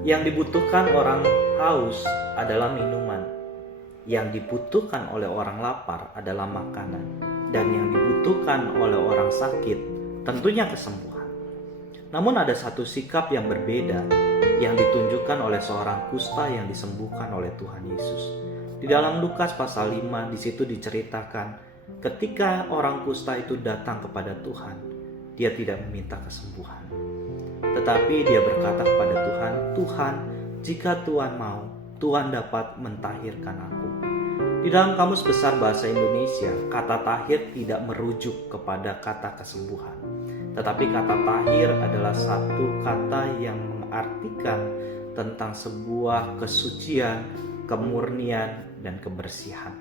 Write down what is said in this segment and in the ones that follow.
Yang dibutuhkan orang haus adalah minuman. Yang dibutuhkan oleh orang lapar adalah makanan. Dan yang dibutuhkan oleh orang sakit tentunya kesembuhan. Namun ada satu sikap yang berbeda yang ditunjukkan oleh seorang kusta yang disembuhkan oleh Tuhan Yesus. Di dalam Lukas pasal 5 di situ diceritakan ketika orang kusta itu datang kepada Tuhan, dia tidak meminta kesembuhan. Tetapi dia berkata kepada Tuhan, "Tuhan, jika Tuhan mau, Tuhan dapat mentahirkan aku." Di dalam Kamus Besar Bahasa Indonesia, kata tahir tidak merujuk kepada kata kesembuhan. Tetapi kata tahir adalah satu kata yang mengartikan tentang sebuah kesucian, kemurnian, dan kebersihan.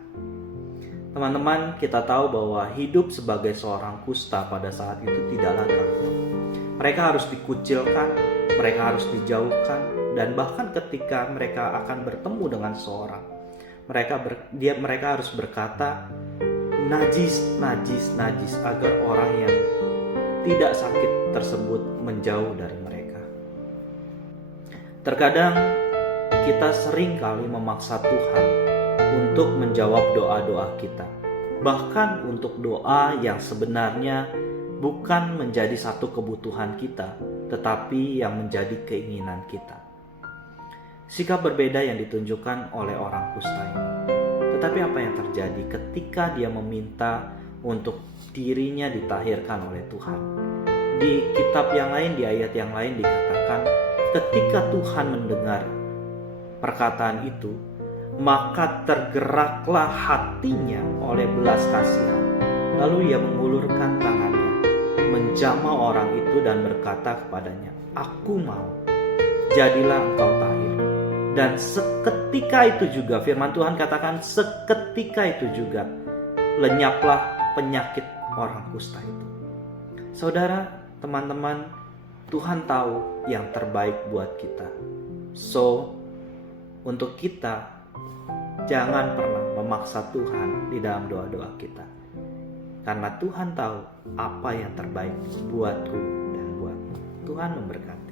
Teman-teman, kita tahu bahwa hidup sebagai seorang kusta pada saat itu tidaklah gampang. Mereka harus dikucilkan, mereka harus dijauhkan, dan bahkan ketika mereka akan bertemu dengan seorang, mereka harus berkata, "Najis, najis, najis," agar orang yang tidak sakit tersebut menjauh dari mereka. Terkadang kita sering kali memaksa Tuhan untuk menjawab doa-doa kita, bahkan untuk doa yang sebenarnya bukan menjadi satu kebutuhan kita, tetapi yang menjadi keinginan kita. Sikap berbeda yang ditunjukkan oleh orang kusta ini. Tetapi apa yang terjadi ketika dia meminta untuk dirinya ditahirkan oleh Tuhan? Di kitab yang lain, di ayat yang lain dikatakan, ketika Tuhan mendengar perkataan itu, maka tergeraklah hatinya oleh belas kasihan. Lalu ia mengulurkan tangannya, menjamah orang itu dan berkata kepadanya, "Aku mau, jadilah engkau tahir." Dan seketika itu juga, firman Tuhan katakan seketika itu juga, lenyaplah penyakit orang kusta itu. Saudara, teman-teman, Tuhan tahu yang terbaik buat kita. So, untuk kita, jangan pernah memaksa Tuhan di dalam doa-doa kita. Karena Tuhan tahu apa yang terbaik buatku dan buatmu. Tuhan memberkati.